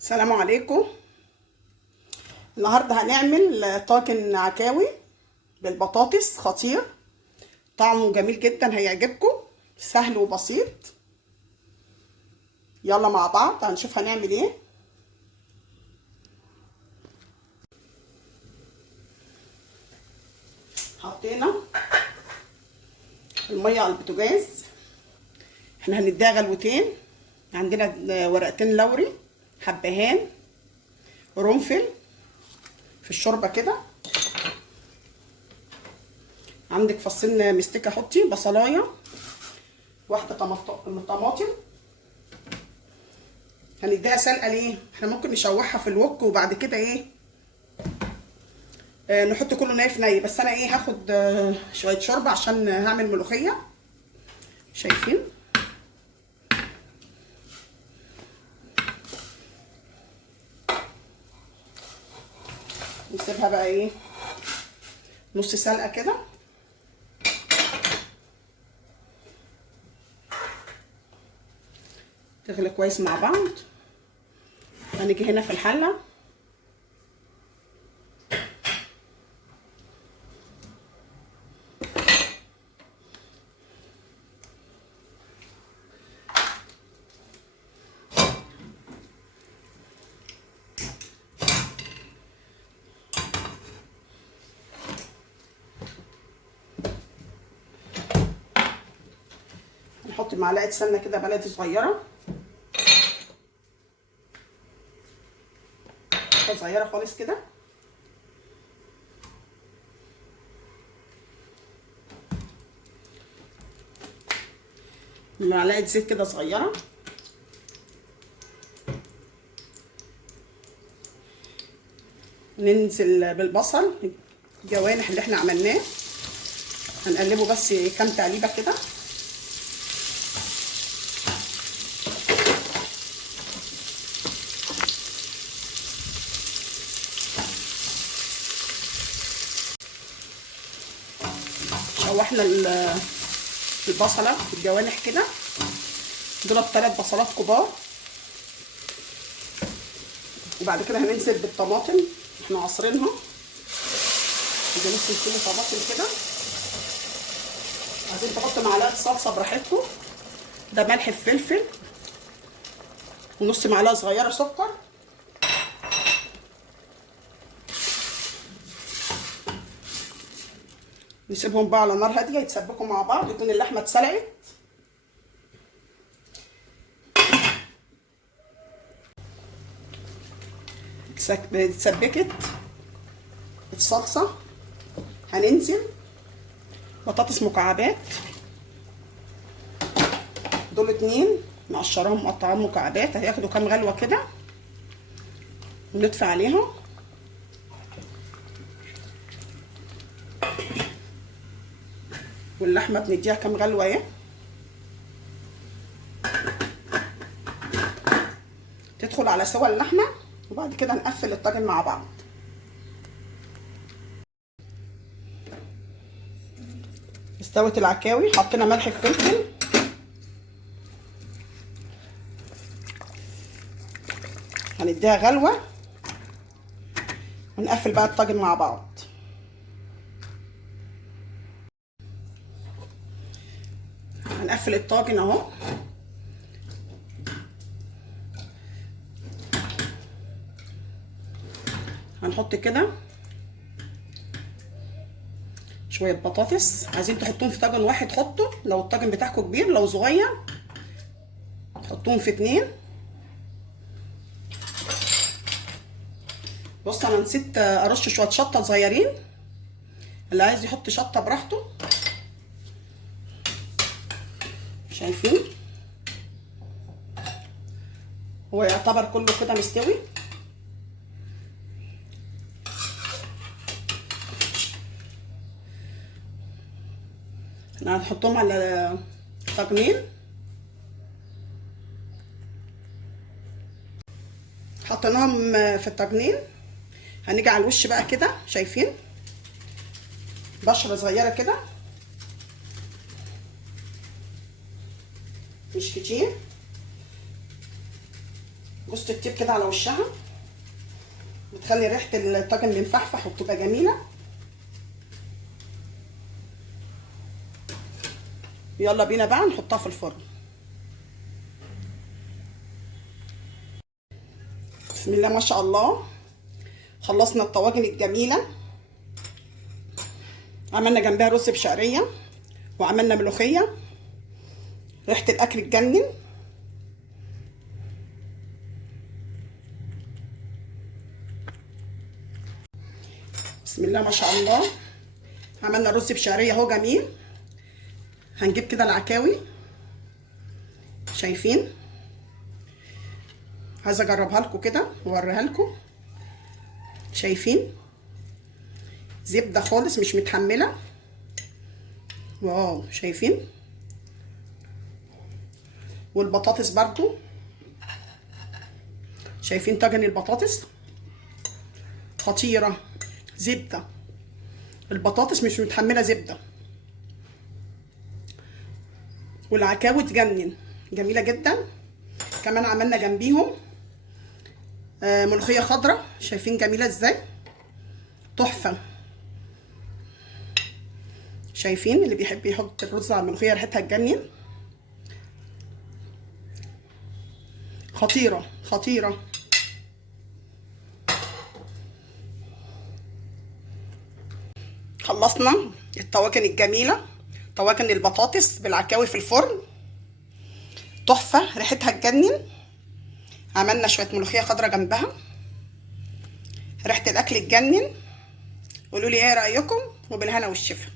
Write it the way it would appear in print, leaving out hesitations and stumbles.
السلام عليكم. النهارده هنعمل طاجن عكاوي بالبطاطس خطير. طعمه جميل جدا، هيعجبكم، سهل وبسيط. يلا مع بعض هنشوف هنعمل ايه. حطينا الميه على البوتاجاز. احنا هنديها غلوتين. عندنا ورقتين لوري، حبهان، قرنفل في الشوربه كده. عندك فصين مستكه، حطي بصلايه واحده، طماطم. هنديها سلقه. ليه؟ احنا ممكن نشوحها في الوك وبعد كده ايه نحط كله ني في ني. بس انا ايه هاخد شويه شوربه عشان هعمل ملوخيه. شايفين؟ نسيبها بقى ايه نص سلقه كده. تغلي كويس مع بعض. هنيجي هنا في الحله نحط معلقه سمنه كده بلدي صغيره، صغيره خالص كده. معلقه زيت كده صغيره. ننزل بالبصل الجوانح اللي احنا عملناه، هنقلبه بس كام تقليبه كده. شوحنا البصله في الجوانح كده. دول 3 بصلات كبار. وبعد كده هننزل بالطماطم احنا عصرينها. نجي نص كيلو طماطم كده. عايزين تحطوا معلقه صلصه براحتكم. ده ملح بفلفل، ونص معلقه صغيره سكر. نسيبهم بقى على نار هاديه يتسبكوا مع بعض، يكون اللحمه اتسلقت. اتسبكت الصلصه. هننزل بطاطس مكعبات. دول 2 مقشراهم مقطعاهم مكعبات، هياخدوا كام غلوه كده ونطفي عليها. واللحمه بنديها كام غلوه اهي، تدخل على سوا اللحمه. وبعد كده نقفل الطاجن مع بعض. استوت العكاوي، حطينا ملح بفلفل. هنديها غلوه ونقفل بقى الطاجن مع بعض. هنقفل الطاجن اهو. هنحط كده شويه بطاطس. عايزين تحطوهم في طاجن واحد حطوا، لو الطاجن بتاعكم كبير. لو صغير تحطوهم في 2. بص انا نسيت ارش شويه شطه صغيرين، اللي عايز يحط شطه براحته. شايفين؟ هو يعتبر كله كده مستوي. احنا هنحطهم على طاجنين. حطيناهم في الطاجنين. هنيجي على الوش بقى كده. شايفين؟ بشره صغيره كده، مش كتير. جوزة الطيب كده على وشها، بتخلي ريحه الطاجن بينفحفح وبتبقى جميله. يلا بينا بقى نحطها في الفرن. بسم الله ما شاء الله، خلصنا الطواجن الجميله. عملنا جنبها رز بشعريه وعملنا ملوخيه، ريحه الاكل تجنن. بسم الله ما شاء الله، عملنا رز بشعريه اهو جميل. هنجيب كده العكاوي، شايفين؟ عايزه اجربها لكم كده واوريها لكم. شايفين؟ زبده خالص مش متحمله. واو، شايفين؟ والبطاطس برضو، شايفين طاجن البطاطس؟ خطيره، زبده، البطاطس مش متحمله زبده. والعكاوي تجنن، جميله جدا. كمان عملنا جنبيهم ملوخيه خضراء، شايفين جميله ازاي؟ تحفه. شايفين؟ اللي بيحب يحط الرز على الملوخيه ريحتها تجنن. خطيره خطيره. خلصنا الطواجن الجميله، طواجن البطاطس بالعكاوي في الفرن، تحفه ريحتها تجنن. عملنا شويه ملوخيه خضراء جنبها، ريحه الاكل تجنن. قولوا لي ايه رايكم، وبالهنا والشفا.